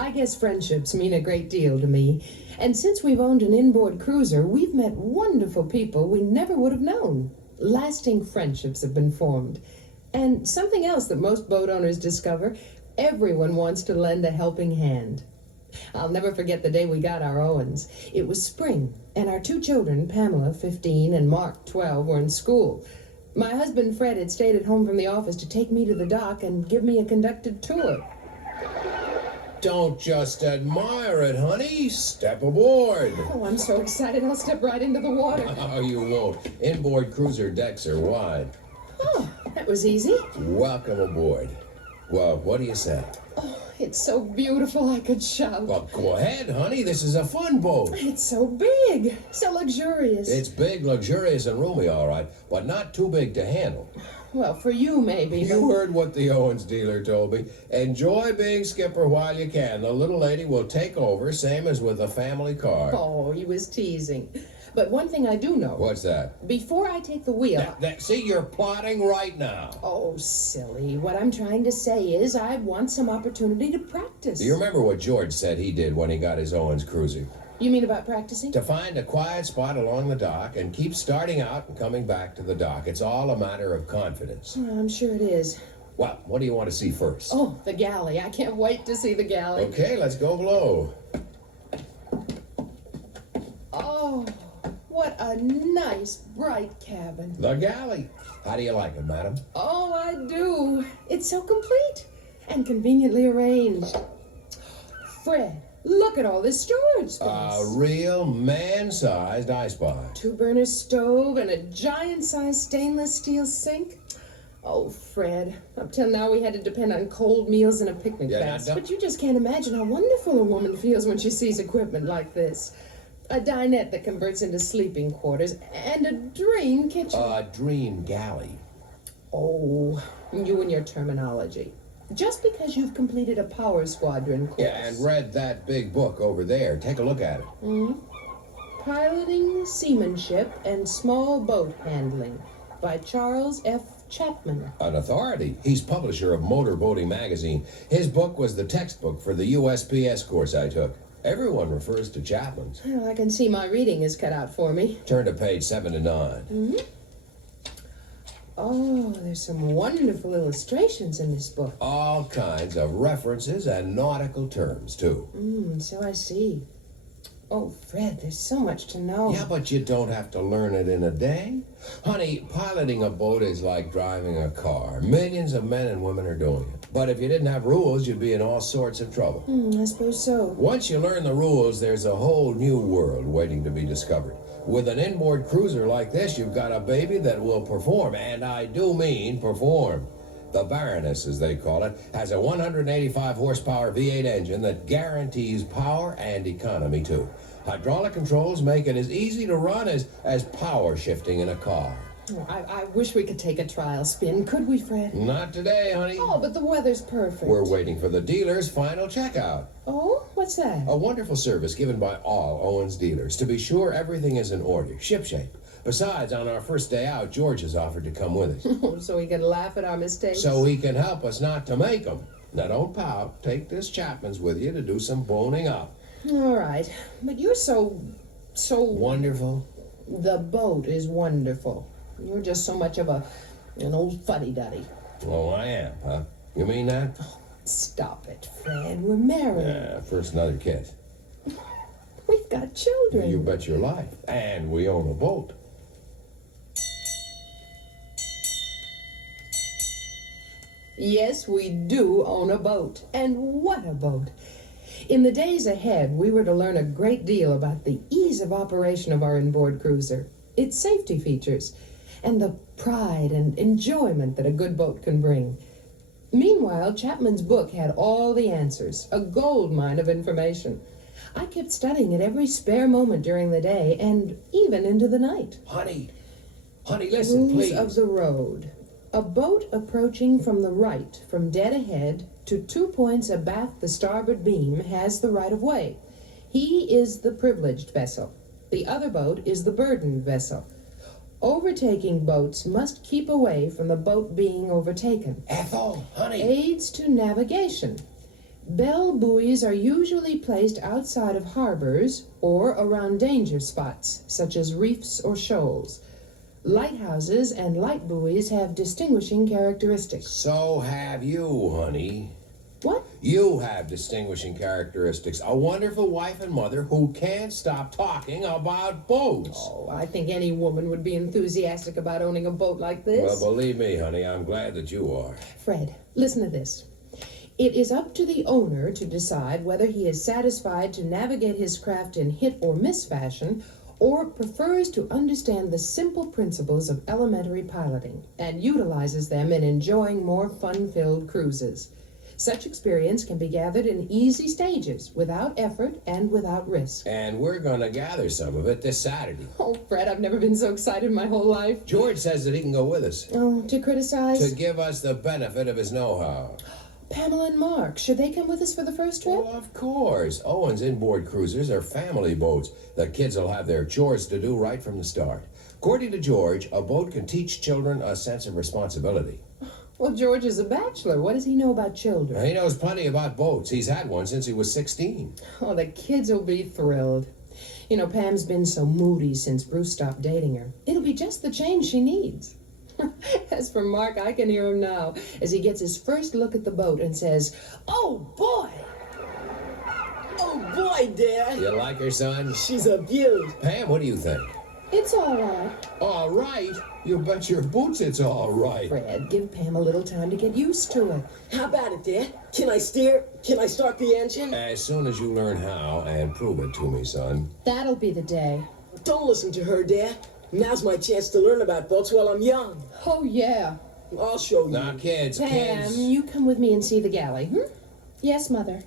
I guess friendships mean a great deal to me. And since we've owned an inboard cruiser, we've met wonderful people we never would have known. Lasting friendships have been formed. And something else that most boat owners discover, everyone wants to lend a helping hand. I'll never forget the day we got our Owens. It was spring, and our two children, Pamela, 15, and Mark, 12, were in school. My husband, Fred, had stayed at home from the office to take me to the dock and give me a conducted tour. Don't just admire it, honey. Step aboard. Oh, I'm so excited I'll step right into the water. Oh, you won't. Inboard cruiser decks are wide. Oh, that was easy. Welcome aboard. Well, what do you say? Oh, it's so beautiful I could shout. Well, go ahead, honey. This is a fun boat. It's so big, so luxurious. It's big, luxurious, and roomy, all right, but not too big to handle. Well, for you, maybe. You heard what the Owens dealer told me. Enjoy being skipper while you can. The little lady will take over, same as with a family car. Oh, he was teasing. But one thing I do know. What's that? Before I take the wheel... See, you're plotting right now. Oh, silly. What I'm trying to say is I want some opportunity to practice. Do you remember what George said he did when he got his Owens cruiser? You mean about practicing? To find a quiet spot along the dock and keep starting out and coming back to the dock. It's all a matter of confidence. Well, I'm sure it is. Well, what do you want to see first? Oh, the galley. I can't wait to see the galley. Okay, let's go below. Oh, what a nice, bright cabin. The galley. How do you like it, madam? Oh, I do. It's so complete and conveniently arranged. Fred, look at all this storage space. A real man-sized icebox. 2-burner stove and a giant-sized stainless steel sink. Oh, Fred, up till now we had to depend on cold meals and a picnic basket. But you just can't imagine how wonderful a woman feels when she sees equipment like this. A dinette that converts into sleeping quarters, and a dream kitchen. A dream galley. Oh, you and your terminology. Just because you've completed a power squadron course. Yeah, and read that big book over there. Take a look at it. Piloting Seamanship and Small Boat Handling by Charles F. Chapman. An authority. He's publisher of Motor Boating Magazine. His book was the textbook for the USPS course I took. Everyone refers to Chapman's. Well, I can see my reading is cut out for me. Turn to page 7 to 9. Oh, there's some wonderful illustrations in this book. All kinds of references and nautical terms, too. So I see. Oh, Fred, there's so much to know. Yeah, but you don't have to learn it in a day. Honey, piloting a boat is like driving a car. Millions of men and women are doing it. But if you didn't have rules, you'd be in all sorts of trouble. I suppose so. Once you learn the rules, there's a whole new world waiting to be discovered. With an inboard cruiser like this, you've got a baby that will perform, and I do mean perform. The Baroness, as they call it, has a 185 horsepower V8 engine that guarantees power and economy, too. Hydraulic controls make it as easy to run as power shifting in a car. Oh, I wish we could take a trial spin. Could we, Fred? Not today, honey. Oh, but the weather's perfect. We're waiting for the dealer's final checkout. Oh, what's that? A wonderful service given by all Owens dealers to be sure everything is in order, shipshape. Besides, on our first day out, George has offered to come with us. Oh, so he can laugh at our mistakes? So he can help us not to make them. Now, don't pout. Take this Chapman's with you to do some boning up. All right. But you're so... Wonderful? The boat is wonderful. You're just so much of an old fuddy-duddy. Oh, I am, huh? You mean that? Oh, stop it, Fred. We're married. Yeah, first another kiss. We've got children. You bet your life. And we own a boat. Yes, we do own a boat. And what a boat. In the days ahead, we were to learn a great deal about the ease of operation of our inboard cruiser, its safety features, and the pride and enjoyment that a good boat can bring. Meanwhile, Chapman's book had all the answers, a gold mine of information. I kept studying it every spare moment during the day and even into the night. Honey, listen, Rules please. of the road. A boat approaching from the right, from dead ahead, to 2 points abaft the starboard beam has the right of way. He is the privileged vessel. The other boat is the burdened vessel. Overtaking boats must keep away from the boat being overtaken. Ethel, honey. Aids to navigation. Bell buoys are usually placed outside of harbors or around danger spots, such as reefs or shoals. Lighthouses and light buoys have distinguishing characteristics. So have you, honey. What? You have distinguishing characteristics. A wonderful wife and mother who can't stop talking about boats. Oh, I think any woman would be enthusiastic about owning a boat like this. Well, believe me, honey, I'm glad that you are. Fred, listen to this. It is up to the owner to decide whether he is satisfied to navigate his craft in hit or miss fashion, or prefers to understand the simple principles of elementary piloting and utilizes them in enjoying more fun-filled cruises. Such experience can be gathered in easy stages, without effort and without risk. And we're going to gather some of it this Saturday. Oh, Fred, I've never been so excited in my whole life. George says that he can go with us. Oh, to criticize? To give us the benefit of his know-how. Pamela and Mark, should they come with us for the first trip? Well, of course. Owen's inboard cruisers are family boats. The kids will have their chores to do right from the start. According to George, a boat can teach children a sense of responsibility. Well, George is a bachelor. What does he know about children? He knows plenty about boats. He's had one since he was 16. Oh, the kids will be thrilled. You know, Pam's been so moody since Bruce stopped dating her. It'll be just the change she needs. As for Mark, I can hear him now as he gets his first look at the boat and says, "Oh, boy!" Oh boy, Dad! You like her, son? She's a beaut. Pam, what do you think? It's all right. All right? You bet your boots it's all right. Fred, give Pam a little time to get used to it. How about it, Dad? Can I steer? Can I start the engine? As soon as you learn how, and prove it to me, son. That'll be the day. Don't listen to her, Dad. Now's my chance to learn about boats while I'm young. Oh, yeah. I'll show you. Now, kids, Pam, kids. you come with me and see the galley, Yes, Mother.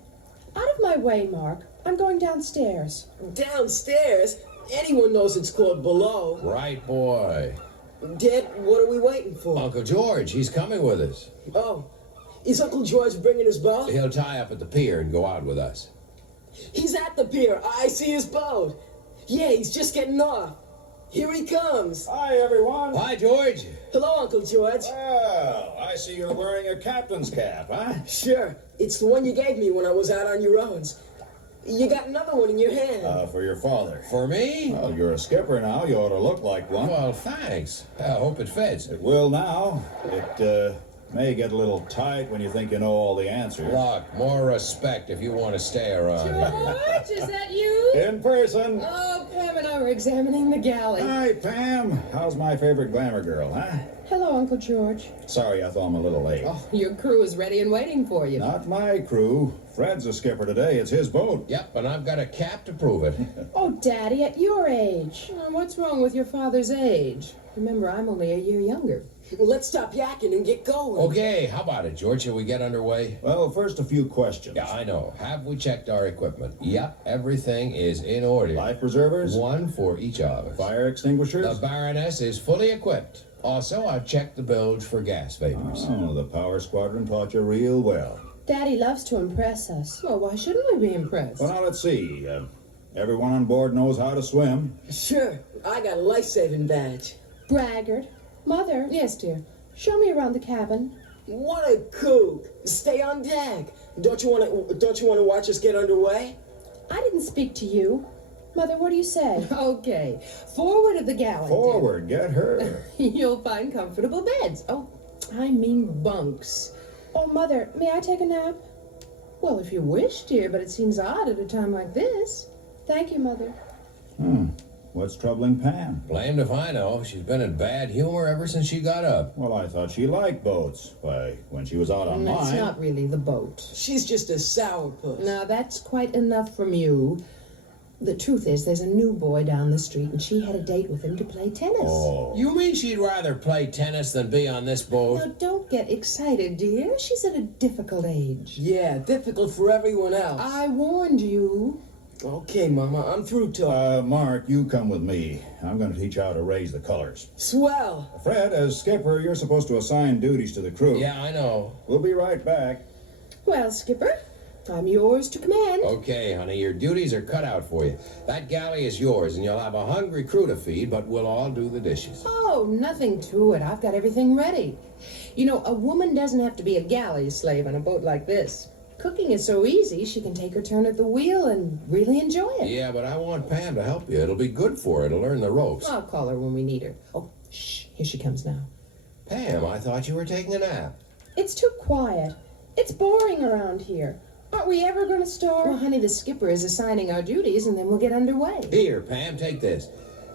Out of my way, Mark. I'm going downstairs. Downstairs? Anyone knows it's called below. Right, boy. Dad, what are we waiting for? Uncle George, he's coming with us. Oh, is Uncle George bringing his boat? He'll tie up at the pier and go out with us. He's at the pier. I see his boat. Yeah, he's just getting off. Here he comes. Hi, everyone. Hi, George. Hello, Uncle George. Well, I see you're wearing a captain's cap, huh? Sure, it's the one you gave me when I was out on your own. You got another one in your hand. For your father. For me? Well, you're a skipper now. You ought to look like one. Well, thanks. I hope it fits. It will now. It may get a little tight when you think you know all the answers. Look, more respect if you want to stay around here. George, is that you? In person. Oh, Pam and I were examining the galley. Hi, Pam. How's my favorite glamour girl, huh? Hello, Uncle George. Sorry, I thought I'm a little late. Oh, your crew is ready and waiting for you. Not my crew. Fred's a skipper today. It's his boat. Yep, and I've got a cap to prove it. Oh, Daddy, at your age. What's wrong with your father's age? Remember, I'm only a year younger. Well, let's stop yakking and get going. Okay, how about it, George? Shall we get underway? Well, first a few questions. Yeah, I know. Have we checked our equipment? Yep, everything is in order. Life preservers? One for each of us. Fire extinguishers? The Baroness is fully equipped. Also, I've checked the bilge for gas vapors. Oh, the power squadron taught you real well. Daddy loves to impress us. Well, why shouldn't we be impressed? Well, now let's see. Everyone on board knows how to swim. Sure, I got a life-saving badge. Braggart. Mother. Yes, dear. Show me around the cabin. What a kook! Stay on deck. Don't you want to watch us get underway? I didn't speak to you. Mother, what do you say? Okay, forward of the galley. dear. Forward, get her. You'll find comfortable beds. Oh, I mean bunks. Oh, Mother, may I take a nap? Well, if you wish, dear, but it seems odd at a time like this. Thank you, Mother. What's troubling Pam? Blamed if I know. She's been in bad humor ever since she got up. Well, I thought she liked boats. Why, when she was out on It's mine... not really the boat. She's just a sourpuss. Now, that's quite enough from you. The truth is, there's a new boy down the street, and she had a date with him to play tennis. Oh. You mean she'd rather play tennis than be on this boat? Now, don't get excited, dear. She's at a difficult age. Yeah, difficult for everyone else. I warned you. Okay, Mama, I'm through talking. Mark, you come with me. I'm going to teach you how to raise the colors. Swell. Fred, as skipper, you're supposed to assign duties to the crew. Yeah, I know. We'll be right back. Well, Skipper, I'm yours to command. Okay, honey, your duties are cut out for you. That galley is yours, and you'll have a hungry crew to feed, but we'll all do the dishes. Oh, nothing to it. I've got everything ready. You know, a woman doesn't have to be a galley slave on a boat like this. Cooking is so easy, she can take her turn at the wheel and really enjoy it. Yeah, but I want Pam to help you. It'll be good for her to learn the ropes. I'll call her when we need her. Oh, shh, here she comes now. Pam, I thought you were taking a nap. It's too quiet. It's boring around here. Aren't we ever going to start? Well, honey, the skipper is assigning our duties, and then we'll get underway. Here, Pam, take this.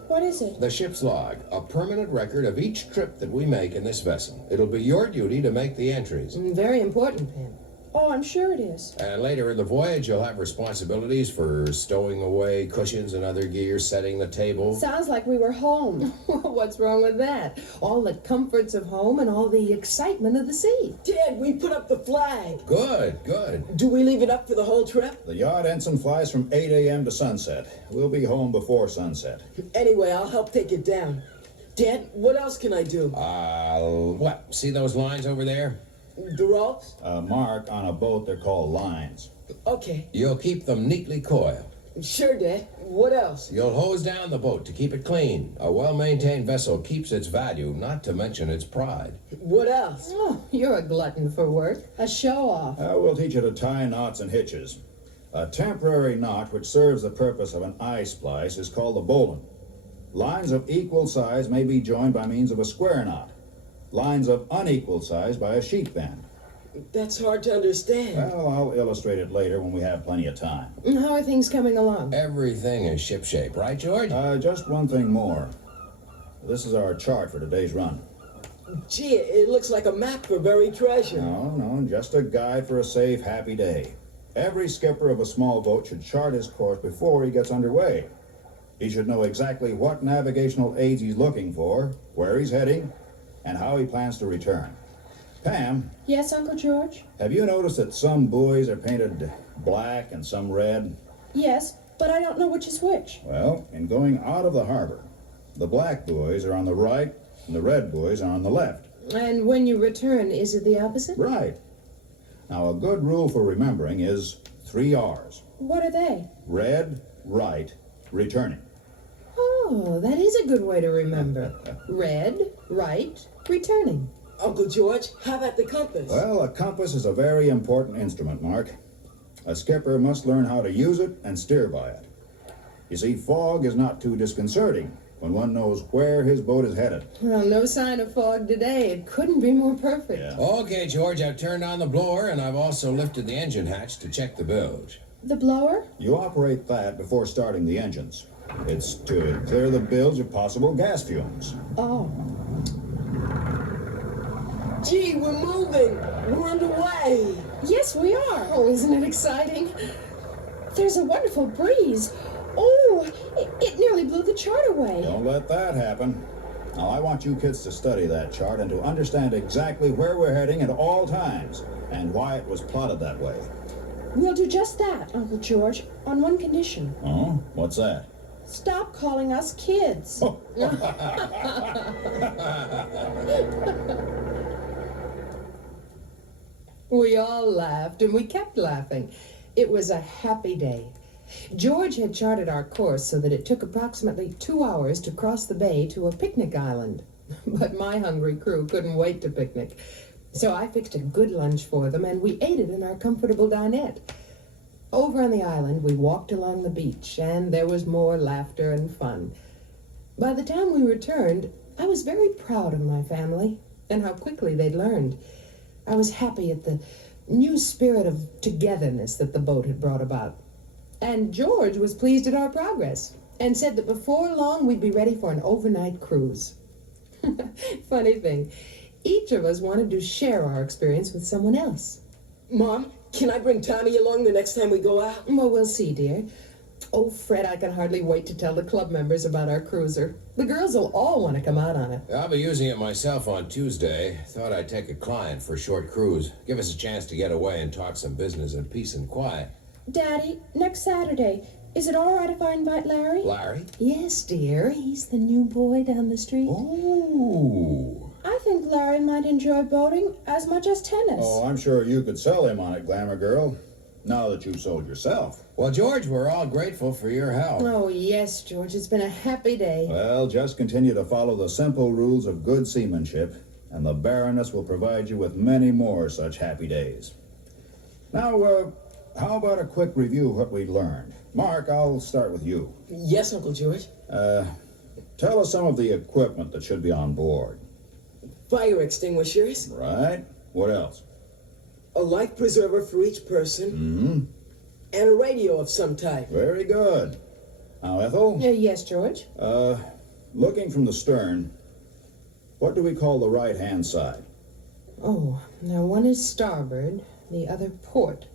What is it? The ship's log, a permanent record of each trip that we make in this vessel. It'll be your duty to make the entries. Very important, Pam. Oh, I'm sure it is. And later in the voyage, you'll have responsibilities for stowing away cushions and other gear, setting the table. Sounds like we were home. Well, what's wrong with that? All the comforts of home and all the excitement of the sea. Dad, we put up the flag. Good, good. Do we leave it up for the whole trip? The yard ensign flies from 8 a.m. to sunset. We'll be home before sunset. Anyway, I'll help take it down. Dad, what else can I do? What? See those lines over there? The ropes? Mark, on a boat, they're called lines. Okay. You'll keep them neatly coiled. Sure, Dad. What else? You'll hose down the boat to keep it clean. A well-maintained vessel keeps its value, not to mention its pride. What else? Oh, you're a glutton for work. A show-off. We'll teach you to tie knots and hitches. A temporary knot which serves the purpose of an eye splice is called a bowline. Lines of equal size may be joined by means of a square knot. Lines of unequal size by a sheet band. That's hard to understand. Well, I'll illustrate it later when we have plenty of time. How are things coming along? Everything is shipshape, right, George? Just one thing more. This is our chart for today's run. Gee, it looks like a map for buried treasure. No, just a guide for a safe, happy day. Every skipper of a small boat should chart his course before he gets underway. He should know exactly what navigational aids he's looking for, where he's heading, and how he plans to return. Pam, Yes, Uncle George? have you noticed that some buoys are painted black and some red? Yes, but I don't know which is which. Well, in going out of the harbor, the black buoys are on the right and the red buoys are on the left. And when you return, is it the opposite? Right. Now, a good rule for remembering is 3 R's. What are they? Red, right, returning. Oh, that is a good way to remember. Red, right, returning. Uncle George, how about the compass? Well, a compass is a very important instrument, Mark. A skipper must learn how to use it and steer by it. You see, fog is not too disconcerting when one knows where his boat is headed. Well, no sign of fog today. It couldn't be more perfect. Yeah. Okay, George, I've turned on the blower, and I've also lifted the engine hatch to check the bilge. The blower? You operate that before starting the engines. It's to clear the bilge of possible gas fumes. Oh. Gee, we're moving. We're underway. Yes, we are. Oh, isn't it exciting? There's a wonderful breeze. Oh, it nearly blew the chart away. Don't let that happen. Now, I want you kids to study that chart and to understand exactly where we're heading at all times and why it was plotted that way. We'll do just that, Uncle George, on one condition. Oh? What's that? Stop calling us kids. We all laughed, and we kept laughing. It was a happy day. George had charted our course so that it took approximately 2 hours to cross the bay to a picnic island. But my hungry crew couldn't wait to picnic. So I fixed a good lunch for them, and we ate it in our comfortable dinette. Over on the island, we walked along the beach, and there was more laughter and fun. By the time we returned, I was very proud of my family and how quickly they'd learned. I was happy at the new spirit of togetherness that the boat had brought about. And George was pleased at our progress and said that before long we'd be ready for an overnight cruise. Funny thing, each of us wanted to share our experience with someone else. Mom, can I bring Tommy along the next time we go out? Well, we'll see, dear. Oh, Fred, I can hardly wait to tell the club members about our cruiser. The girls will all want to come out on it. I'll be using it myself on Tuesday. Thought I'd take a client for a short cruise. Give us a chance to get away and talk some business in peace and quiet. Daddy, next Saturday, is it all right if I invite Larry? Larry? Yes, dear. He's the new boy down the street. Oh. I think Larry might enjoy boating as much as tennis. Oh, I'm sure you could sell him on it, Glamour Girl, now that you've sold yourself. Well, George, we're all grateful for your help. Oh, yes, George. It's been a happy day. Well, just continue to follow the simple rules of good seamanship, and the Baroness will provide you with many more such happy days. Now, how about a quick review of what we learned? Mark, I'll start with you. Yes, Uncle George. Tell us some of the equipment that should be on board. Fire extinguishers, Right? What else? a life preserver for each person, Mm-hmm. and a radio of some type. Very good. Now, Ethel, Yes, George? looking from the stern, what do we call the right-hand side? Oh, now one is starboard, the other port.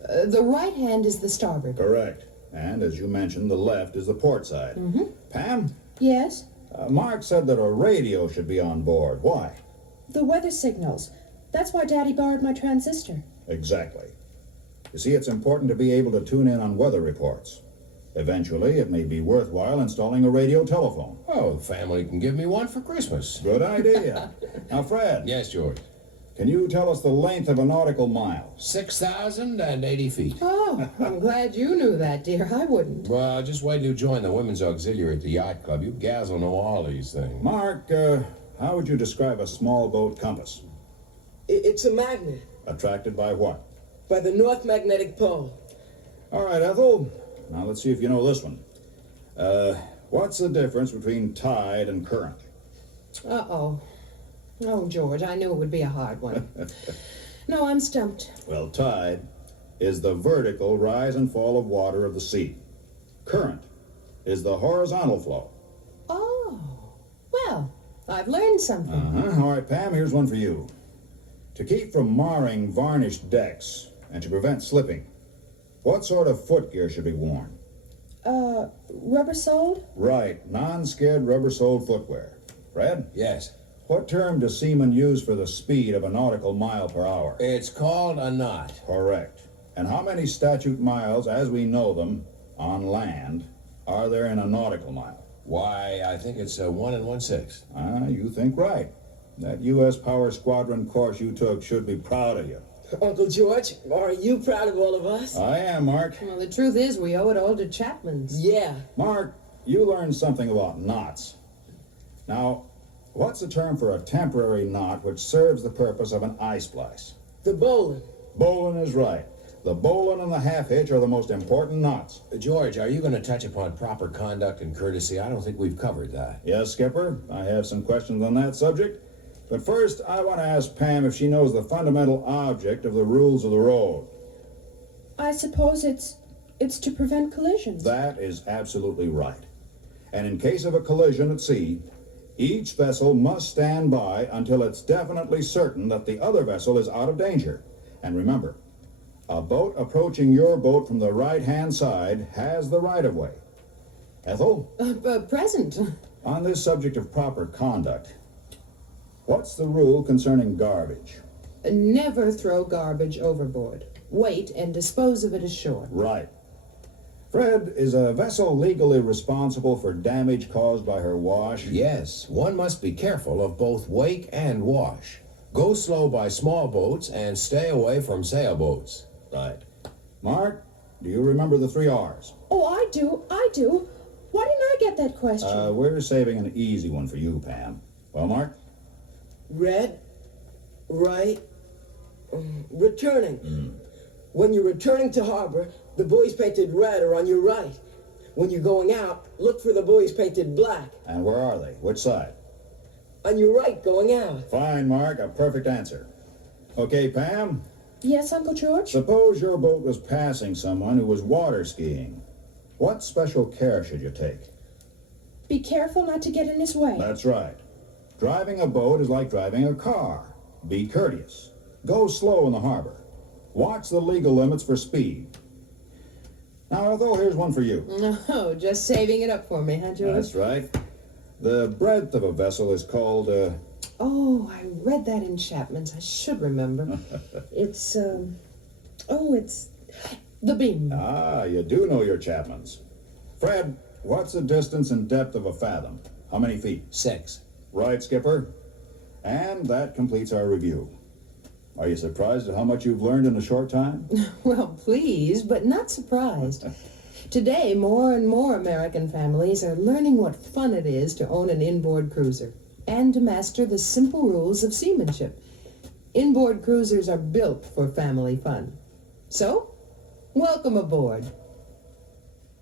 The right hand is the starboard. Correct. And as you mentioned, the left is the port side. Mm-hmm. Pam, Yes? Mark said that a radio should be on board. Why? The weather signals. That's why Daddy borrowed my transistor. Exactly. You see, it's important to be able to tune in on weather reports. Eventually, it may be worthwhile installing a radio telephone. Oh, the family can give me one for Christmas. Good idea. Now, Fred, Yes, George. can you tell us the length of a nautical mile? 6,080 feet. Oh, I'm glad you knew that, dear. I wouldn't. Well, just wait till you join the Women's Auxiliary at the Yacht Club. You gals will know all these things. Mark, how would you describe a small boat compass? It's a magnet Attracted by what? by the North Magnetic Pole. All right, Ethel. Now let's see if you know this one. What's the difference between tide and current? Uh-oh. Oh, George, I knew it would be a hard one. No, I'm stumped. Well, tide is the vertical rise and fall of water of the sea. Current is the horizontal flow. Oh, well, I've learned something. Uh-huh. All right, Pam, here's one for you. To keep from marring varnished decks and to prevent slipping, what sort of footgear should be worn? Rubber soled? Right, non-skid rubber-soled footwear. Fred, Yes. what term does seamen use for the speed of a nautical mile per hour? It's called a knot. Correct. And how many statute miles, as we know them, on land, are there in a nautical mile? Why, I think it's 1 1/6. You think right. That U.S. Power Squadron course you took should be proud of you. Uncle George, are you proud of all of us? I am, Mark. Well, the truth is, we owe it all to Chapman's. Yeah. Mark, you learned something about knots. Now, what's the term for a temporary knot which serves the purpose of an eye splice? The bowline. Bowline is right. The bowline and the half hitch are the most important knots. George, are you going to touch upon proper conduct and courtesy? I don't think we've covered that. Yes, Skipper, I have some questions on that subject. But first, I want to ask Pam if she knows the fundamental object of the rules of the road. I suppose it's to prevent collisions. That is absolutely right. And in case of a collision at sea, each vessel must stand by until it's definitely certain that the other vessel is out of danger. And remember, a boat approaching your boat from the right-hand side has the right-of-way. Ethel, Present. on this subject of proper conduct, what's the rule concerning garbage? Never throw garbage overboard. Wait and dispose of it ashore. Right. Fred, is a vessel legally responsible for damage caused by her wash? Yes, one must be careful of both wake and wash. Go slow by small boats and stay away from sailboats. Right. Mark, do you remember the 3 R's? Oh, I do. Why didn't I get that question? We're saving an easy one for you, Pam. Well, Mark? Red, right, returning. When you're returning to harbor, the buoys painted red are on your right. When you're going out, look for the buoys painted black. And where are they? Which side? On your right, going out. Fine, Mark. A perfect answer. Okay, Pam. Yes, Uncle George? Suppose your boat was passing someone who was water skiing. What special care should you take? Be careful not to get in his way. That's right. Driving a boat is like driving a car. Be courteous. Go slow in the harbor. Watch the legal limits for speed. Now, Ethel, here's one for you. No, just saving it up for me, huh, George? That's right. The breadth of a vessel is called, Oh, I read that in Chapman's. I should remember. It's the beam. you do know your Chapmans. Fred, what's the distance and depth of a fathom? How many feet? 6. Right, Skipper. And that completes our review. Are you surprised at how much you've learned in a short time? Well, pleased, but not surprised. Today, more and more American families are learning what fun it is to own an inboard cruiser and to master the simple rules of seamanship. Inboard cruisers are built for family fun. So, welcome aboard.